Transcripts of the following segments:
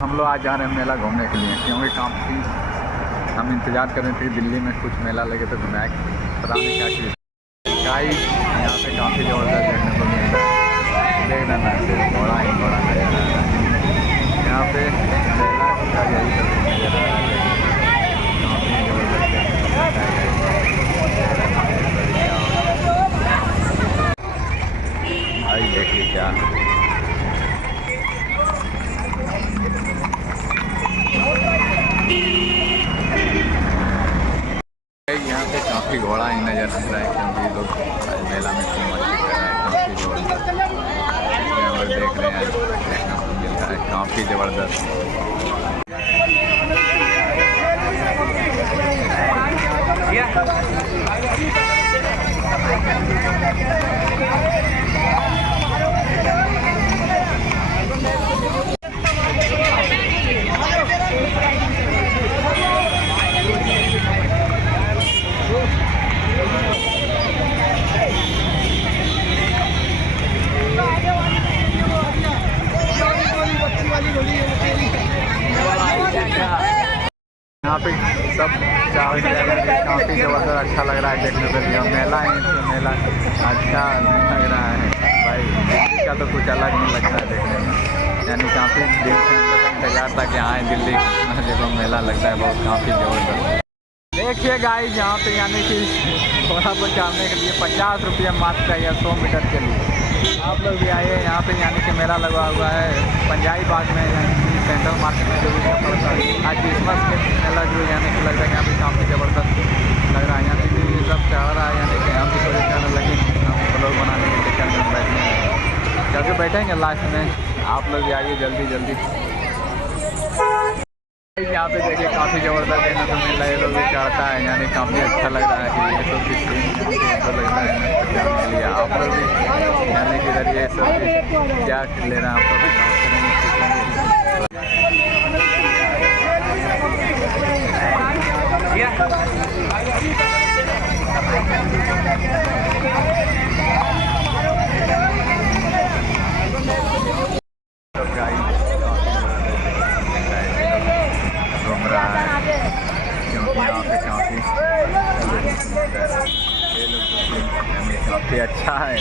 हम लोग आज जा रहे हैं मेला घूमने के लिए, क्योंकि काफ़ी हम इंतज़ार कर रहे थे दिल्ली में कुछ मेला लगे तो घुमाए, पता नहीं क्या चीज़। गाइस यहाँ पे काफ़ी ज़बरदस्त देखने को मिलता है, देख रहे हैं सिर्फ घोड़ा ही घोड़ा नजर आ रहा है। यहाँ पे मेला का यही सब नजर आ रहा है, काफ़ी ज़बरदस्त देखने को मिलता है। भाई देखिए क्या यहाँ पे काफ़ी घोड़ा ही नज़र आ रहा है, क्योंकि लोग मेला में घूम मस्ती कर रहा है। काफ़ी ज़बरदस्त देख रहे हैं, देखने को मिल रहा है काफ़ी ज़बरदस्त। यहाँ पे सब काफ़ी ज़बरदस्त अच्छा लग रहा है देखने के लिए। मेला है तो मेला अच्छा लग रहा है भाई, दिल्ली का तो कुछ अलग नहीं लगता है देखने में। यानी काफ़ी दिन से हम लोग इंतजार था कि आए दिल्ली, देखो मेला लगता है बहुत काफ़ी ज़बरदस्त। देखिए गाइस यहाँ पे यानी कि थोड़ा बहुत चढ़ने के लिए 50 रुपये मात्र है या 100 मीटर के लिए। आप लोग भी आइए यहाँ पे, यानी कि मेला लगा हुआ है पंजाबी बाग में, यानी कि सेंट्रल मार्केट में जो भी पड़ता है। आज क्रिसमस के मेला जो यानी कि लग रहा है यहाँ पे काफ़ी ज़बरदस्त लग रहा है। यानी कि ये सब चढ़ रहा है, यानी कि हम भी थोड़े चढ़ने लगे, हम ब्लॉग बनाने के चक्कर में बैठने चल के बैठेंगे लास्ट में। आप लोग भी आइए जल्दी जल्दी। यहाँ पे देखिए काफ़ी ज़बरदस्त देखने को मिल रहा है, ये लोग भी चढ़ता है, यानी काफ़ी अच्छा लग रहा है कि ये सब चीज़ तो लगता है जानने के लिए। आप लोग भी यानी कि इधर ये सब क्या ले रहे हैं, आप लोग भी काफ़ी अच्छा है।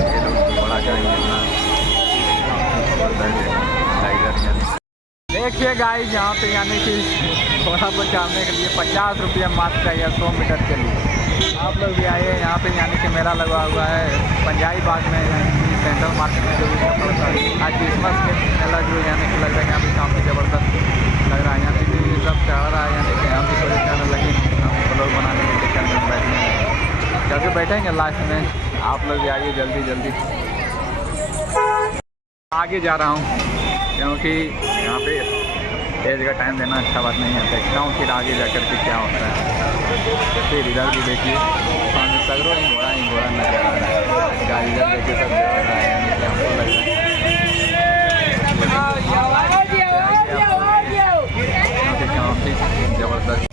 ये लोग घोड़ा का देखिए गाइस यहाँ पे यानी कि थोड़ा बहुत चढ़ने के लिए 50 रुपये मात्र है या 100 मीटर के लिए। आप लोग भी आइए यहाँ पे, यानी कि मेला लगा हुआ है पंजाबी बाग में, यानी कि सेंट्रल मार्केट में जो भी पड़ता है। आज क्रिसमस के मेला जो यानी कि लग रहा है यहाँ पे काफ़ी ज़बरदस्त लग रहा है। यानी कि ये सब चढ़ रहा है, यानी कि हम भी थोड़े चढ़ने लगे, हम ब्लॉग बनाने के चक्कर में बैठने चल के बैठेंगे लास्ट में। आप लोग भी आइए जल्दी जल्दी। आगे जा रहा हूँ क्योंकि यहाँ पे तेज़ का टाइम देना अच्छा बात नहीं है, देखता हूँ फिर आगे जा कर के क्या होता है। फिर इधर भी देखिए सगरों ही घोड़ा नजर आ रहा है, गाड़ी इधर देखिए सब जा रहा है, यानी कि हमको लग रहा है काफ़ी ज़बरदस्त।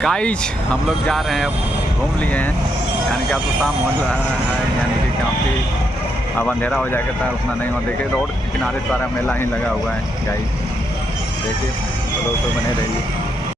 गाइस हम लोग जा रहे हैं, अब घूम लिए हैं, यानी कि अब तो शाम हो रहा है, यानी कि काफ़ी अब अंधेरा हो जाएगा था, उतना नहीं हो। देखिए रोड के किनारे सारा मेला ही लगा हुआ है गाइस, देखिए लोग तो बने रहिए।